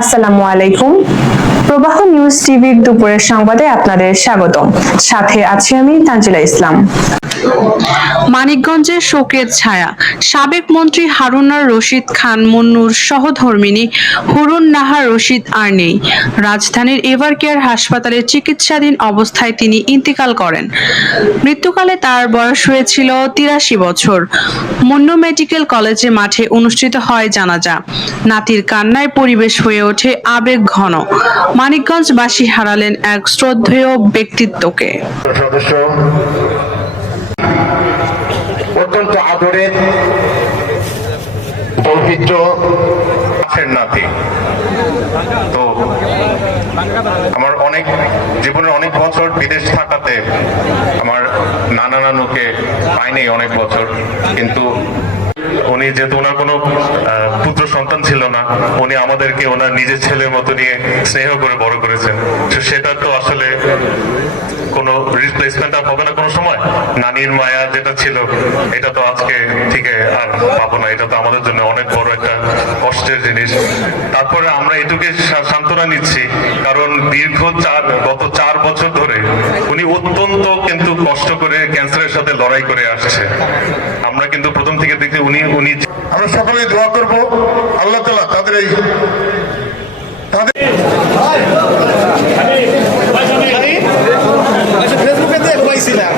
আসসালামু আলাইকুম। প্রবাহ নিউজ টিভির দুপুরের সংবাদে আপনাদের স্বাগতম। সাথে আছি আমি তানজিলা ইসলাম। মানিকগঞ্জের শোকের ছায়া। সাবেক মন্ত্রী হারুনার রশিদ খান মুন্নুর সহধর্মিণী হুরুন নাহার রশিদ আর নেই। রাজধানীর এভারকেয়ার হাসপাতালে চিকিৎসাধীন অবস্থায় তিনি ইন্তেকাল করেন। মৃত্যুকালে তার বয়স হয়েছিল ৮৩ বছর। মুন্নু মেডিকেল কলেজে মাঠে অনুষ্ঠিত হয় জানাজা। নাতির কান্নায় পরিবেশ হয়ে ওঠে আবেগ ঘন। মানিকগঞ্জবাসী হারালেন এক শ্রদ্ধেয় ব্যক্তিত্বকে। সদস্য অত্যন্ত আদরের ঐতিহ্য নাতি। তো আমার জীবনের অনেক বছর বিদেশ থাকাতে আমার নানা নানুকে পাইনি অনেক বছর, কিন্তু উনি যেহেতু ওনার কোনো পুত্র সন্তান ছিল না, উনি আমাদেরকে ওনার নিজের ছেলের মতো নিয়ে স্নেহ করে বড় করেছেন। সেটা তো আসলে কোনো রিপ্লেসমেন্ট হবে না কোনো সময়। নানির মায়া যেটা ছিল এটা তো আজকে থেকে আর পাবো না। এটা তো আমাদের জন্য অনেক বড় একটা কষ্টের জিনিস। তারপরে আমরা এটুকু সান্ত্বনা নিচ্ছি, কারণ গত ৪ বছর ধরে উনি অত্যন্ত কিন্তু কষ্ট করে ক্যান্সারের সাথে লড়াই করে আসছে। আমরা কিন্তু প্রথম থেকে দেখি উনি আমরা সকলেই দোয়া করব আল্লাহ তাআলা তাদের এই ফেসবুকে দেখবাইছিলাম